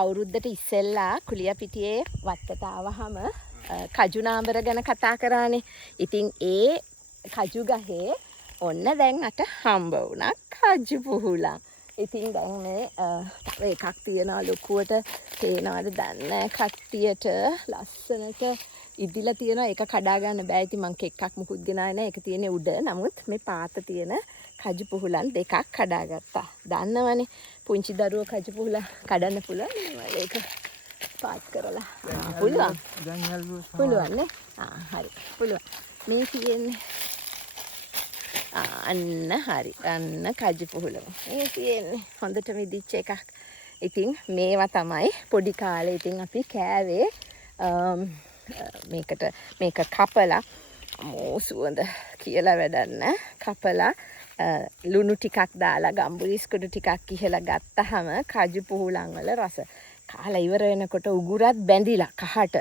අවුරුද්දට ඉස්සෙල්ලා කුලියපිටියේ වත්තට ආවහම කජු නාඹර ගැන කතා කරානේ. ඉතින් ඒ කජු ගහේ ඔන්න දැන් අට හම්බ වුණා කජු පුහුලන්. ඉතින් දැන් මේ තව එකක් තියනවා ලොකුවට තේනවද දන්නේ කට්ටියට ලස්සනට ඉදිලා තියෙනවා. ඒක කඩා ගන්න බෑ. ඉතින් මං කෙක්කක් මුකුත් ගෙනාවේ නෑ. ඒක තියෙන්නේ උඩ. නමුත් මේ පාත තියෙන කජු පුහුලන් දෙකක් කඩාගත්තා. දන්නවනේ පුංචි දරුවෝ කජු පුහුලන් කඩන්න පුළුවන්. ඒක පාත් කරලා. පුළුවන්. පුළුවන් නේ. හරි. පුළුවන්. මේ තියෙන්නේ අන්න හරි. අන්න කජු පුහුලම. මේ තියෙන්නේ හොඳට මිදිච්ච එකක්. ඉතින් මේවා තමයි පොඩි කාලේ ඉතින් අපි කෑවේ. මේක කපලා සුවඳ කියලා වැඩන්න කපලා ලුණු ටිකක් දාලා ගම්බුරිස් කුඩු ටිකක් ඉහලා ගත්තාම කජු පුහුලන් වල රස කාලා ඉවර වෙනකොට උගුරත් බැඳිලා කහට.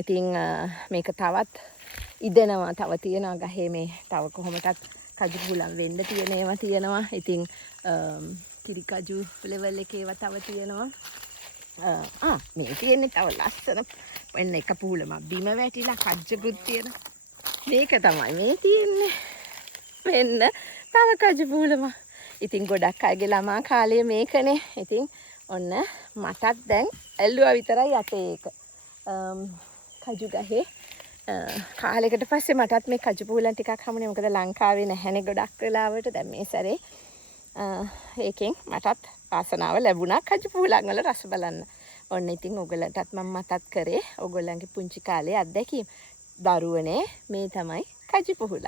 ඉතින් මේක තවත් ඉදෙනවා. තව තියෙනවා ගහේ මේ තව කොහොමදත් කජු පුහුලන් වෙන්න තියෙන ඒවා තියෙනවා. ඉතින් කිරි කජු ලෙවල් එකේ ඒවා තව තියෙනවා. මේ තියෙන්නේ තව ලස්සන වෙන එක පුහුලමක් බිම වැටිලා කජ්ජකුත් තියෙන. මේක තමයි මේ තියෙන්නේ. වෙන්න තව කජු පුහුලමක්. ඉතින් ගොඩක් අයගේ ළමා කාලේ මේකනේ. ඉතින් ඔන්න මටත් දැන් ඇල්ලුවා විතරයි යතේ ඒක. කජු ගහේ කාලයකට පස්සේ මටත් මේ කජු පුහුලන් ටිකක් හමුනේ. මොකද ලංකාවේ නැහැනේ ගොඩක් වෙලාවට. දැන් මේ සැරේ ඒකෙන් මටත් ආසනාව ලැබුණා කජු පුහුලන් වල රස බලන්න. ඔන්න ඉතින් ඔයගලටත් මම මතක් කරේ ඔයගොල්ලන්ගේ පුංචි කාලේ අත්දැකීම්. දරුවනේ මේ තමයි කජු පුහුලන්.